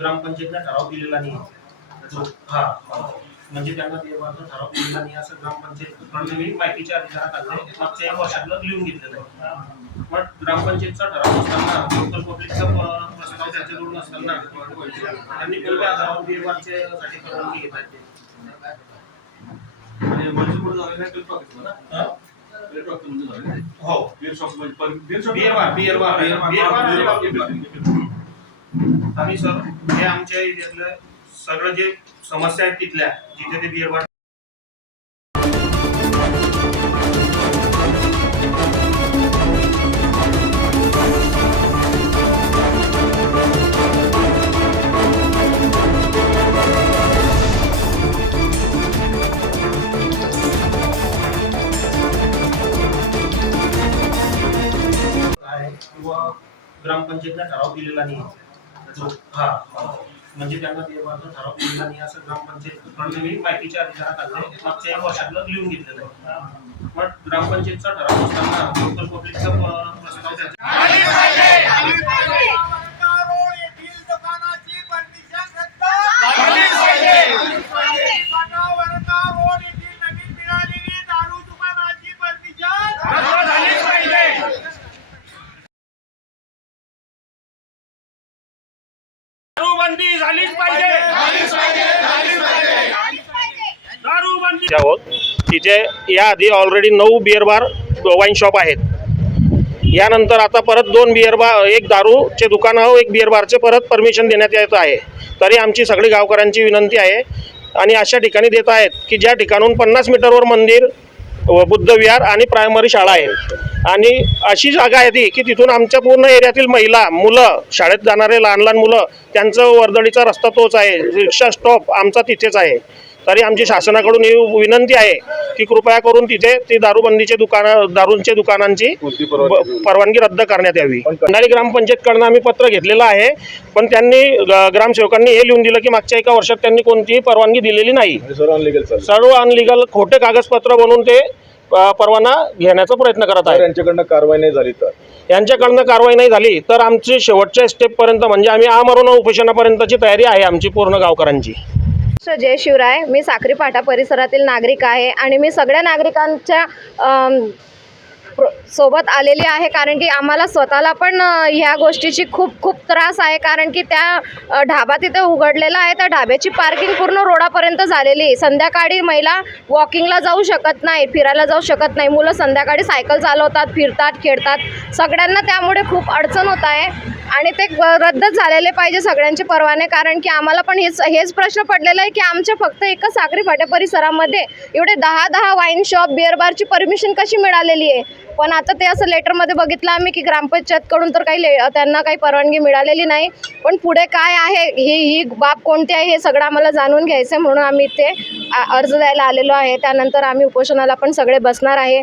ग्रामपंचायतने ठराव दिलेला नाही. हा म्हणजे त्यांना देवाचा ठराव दिलेला नाही असं ग्रामपंचायत माहितीच्या अधिकारात आले मागच्या वर्षातलं लिहून घेतलेलं मग ग्रामपंचायतचा ठराव असताना लोकल पब्लिकचा प्रस्ताव त्याच्याकडून असताना त्यांनी पहिले आधारावर देवाचे साठी परवानगी घेतात आणि ना? हा? बेल शॉप म्हणजे bell shop beer bar, beer bar, beer bar, आम्ही सर हे आमच्या एरियातलं सगळं जे समस्या आहेत तिथल्या जिथे ते बिअर वाट किंवा ग्रामपंचायतला ठराव दिलेला नाही. जो हा म्हणजे त्यांना ते देवाचा ठराव केला नाही असं ग्रामपंचायत मी माहितीच्या अधिकारात आले मागच्या एक वर्षातलं लिहून घेतलेलं आहे. मग ग्रामपंचायतचा ठराव असताना लोकल पब्लिकचा प्रस्ताव त्याचा दारूबंदी झालीच पाहिजे. दारूबंदी. आहोत तिथे याआधी ऑलरेडी नऊ बिअर बार वाईन शॉप आहेत. यानंतर आता परत दोन बिअर बार एक दारूचे दुकानं एक बिअर बारचे परत परमिशन देण्यात येत आहे. तरी आमची सगळी गावकऱ्यांची विनंती आहे आणि अशा ठिकाणी देत आहेत की ज्या ठिकाणून पन्नास मीटरवर मंदिर बुद्धविहार बुद्ध विहार आणि प्रायमरी शाळा आहे. आणि अशी जागा आहे ती की तिथून आमच्या पूर्ण एरियातील महिला मुलं शाळेत जाणारे लहान लहान मुलं त्यांचं वर्दळीचा रस्ता तोच आहे. रिक्षा स्टॉप आमचा तिथेच आहे. तरी आमची शासनाकडून ही विनंती आहे की कृपया करून तिथे ती दारूबंदीचे दुकानं दारूंचे दुकानांची परवानगी रद्द करण्यात यावी. कंधारी ग्रामपंचायतकडनं आम्ही पत्र घेतलेलं आहे पण त्यांनी ग्रामसेवकांनी हे लिहून दिलं की मागच्या एका वर्षात त्यांनी कोणतीही परवानगी दिलेली नाही. सर्व अनलिगल खोटे कागदपत्र बनवून ते परवाना घेण्याचा प्रयत्न करत आहे यांच्याकडनं कारवाई नाही झाली तर? यांच्याकडनं कारवाई नाही झाली तर आमची शेवटच्या स्टेपपर्यंत म्हणजे आम्ही आमरण उपोषणापर्यंतची तयारी आहे आमची पूर्ण गावकऱ्यांची. जय शिवराय. मी साखरीपाठा फाटा परिसरातील नागरिक आहे आणि मी सगळ्या नागरिकांच्या सोबत आलेली आहे कारण की आम्हाला स्वतःला पण ह्या गोष्टीची खूप खूप त्रास आहे कारण की त्या ढाबा तिथे उघडलेला आहे. त्या ढाब्याची पार्किंग पूर्ण रोडापर्यंत झालेली आहे. संध्याकाळी महिला वॉकिंगला जाऊ शकत नाही फिरायला जाऊ शकत नाही. मुलं संध्याकाळी सायकल चालवतात फिरतात खेळतात. सगळ्यांना त्यामुळे खूप अडचण होत आहे. आणि ते रद्द झालेले पाहिजे सगळ्यांचे परवाने कारण की आम्हाला पण हेच हेच प्रश्न पडलेला आहे की आमच्या फक्त एका साखरी फाट्या परिसरामध्ये एवढे दहा दहा वाईन शॉप बिअर बारची परमिशन कशी मिळालेली आहे? पण आता ते असं लेटरमध्ये बघितलं आम्ही की ग्रामपंचायतकडून तर काही ले त्यांना काही परवानगी मिळालेली नाही. पण पुढे काय आहे? ही ही बाब कोणती आहे हे सगळं आम्हाला जाणून घ्यायचं आहे म्हणून आम्ही इथे अर्ज द्यायला आलेलो आहे. त्यानंतर आम्ही उपोषणाला पण सगळे बसणार आहे.